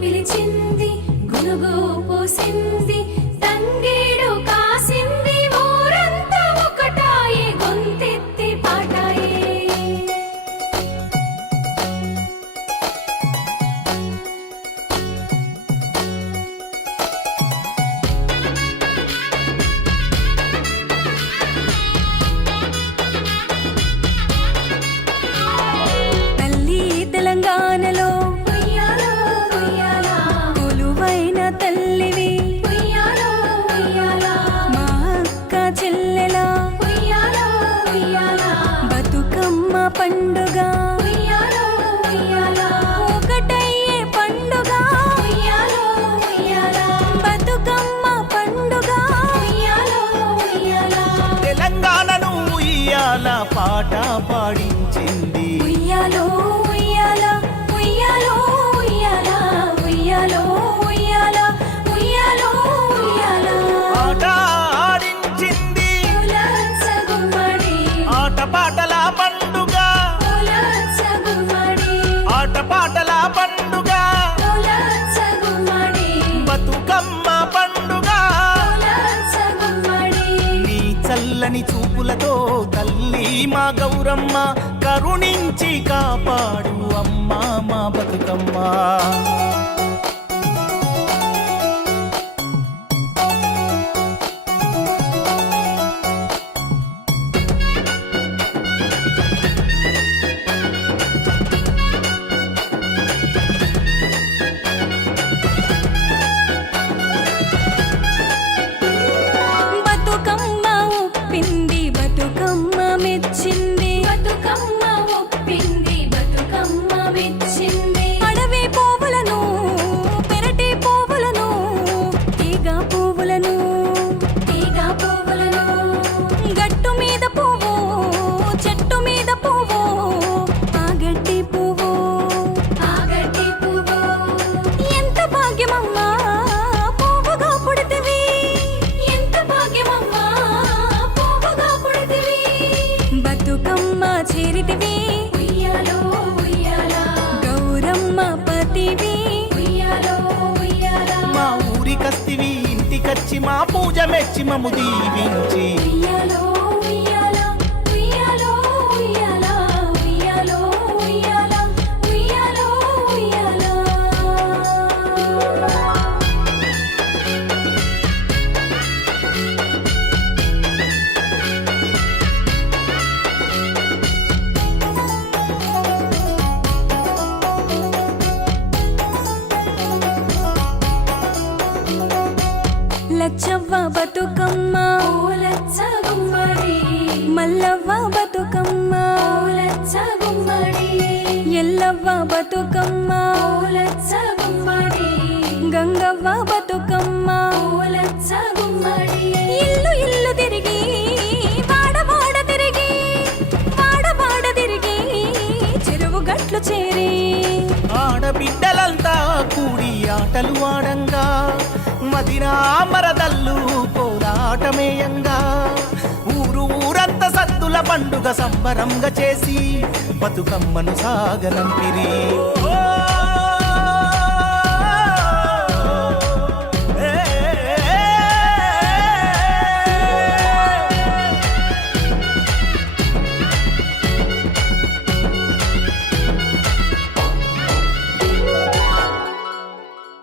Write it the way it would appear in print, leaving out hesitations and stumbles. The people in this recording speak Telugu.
పిలిచింది గునుగు పోసింది తంగేడు కాసింది ఊరంతా ఒకటాయే గొంతెత్తి పాటాయే తల్లి తెలంగాణలో ఉయ్యాలో ఉయ్యాలా కొలువైన తల్లివి ఉయ్యాలో ఉయ్యాలా మా అక్క చెల్లెలా ఉయ్యాలో ఉయ్యాలా బతుకమ్మ పండుగ ఉయ్యాలో ఉయ్యాలా ఒకటయ్యే పండుగ ఉయ్యాలో ఉయ్యాలా బతుకమ్మ పండుగ ఉయ్యాలో ఉయ్యాలా తెలంగాణను ఉయ్యాల పాట పాడించింది ఉయ్యాలో ఉయ్యాలా ఉయ్యాలో ఉయ్యాలా ఉయ్యాలో ఉయ్యాలా ఉయ్యాలో ఉయ్యాలా ఆట ఆడించింది ఉలస గుమ్మడి ఆట పాటల పండుగ ఉలస గుమ్మడి ఆట పాటల పండుగ ఉలస గుమ్మడి బతుకమ్మ పండుగ ఉలస గుమ్మడి నీ చల్లని చూపులతో తల్లి మా గౌరమ్మ కరుణించి కాపాడు అమ్మా మా బతుకమ్మ బతుకమ్మ ఒప్పింది బతుకమ్మ మెచ్చింది బతుకమ్మ ఒప్పింది బతుకమ్మ మెచ్చింది అడవి పువ్వులను పెరటి పువ్వులను తీగ పువ్వులను గట్టు మీద పువ్వు చెట్టు మీద పువ్వు ఆగట్టి పువ్వు ఎంత భాగ్యమమ్మా పువ్వుగా పుడితివి ఎంత భాగ్యమమ్మా పువ్వుగా పుడితివి బతుకమ్మ చేరితివి ఉయ్యాలో ఉయ్యాలా గౌరమ్మ పతివి ఉయ్యాలో ఉయ్యాలా మా ఊరికస్తివి ఇంటికచ్చి మా పూజ మెచ్చి మము దీవించి ఉయ్యాలో ఉయ్యాలా ఉయ్యాలో ఉయ్యాలా ఉయ్యాలో ఉయ్యాలా ఉయ్యాలో ఉయ్యాలా లచ్చవ్వ బతుకమ్మ లచ్చ గుమ్మడి మల్లవ్వ బతుకమ్మ లచ్చ గుమ్మడి ఎల్లవ్వ బతుకమ్మ లచ్చ గుమ్మడి గంగవ్వ బతుకమ్మ లచ్చ గుమ్మడి ఇల్లు ఇల్లు తిరిగి వాడ తిరిగి చెరువు గట్లు చేరి ఆడబిడ్డలంతా కూడి ఆటలు ఆడంగా మదినా మరదల్లు పోరాటమేయంగా ఊరంతా సద్దుల పండుగ సంబరంగా చేసి బతుకమ్మను సాగనంపిరి.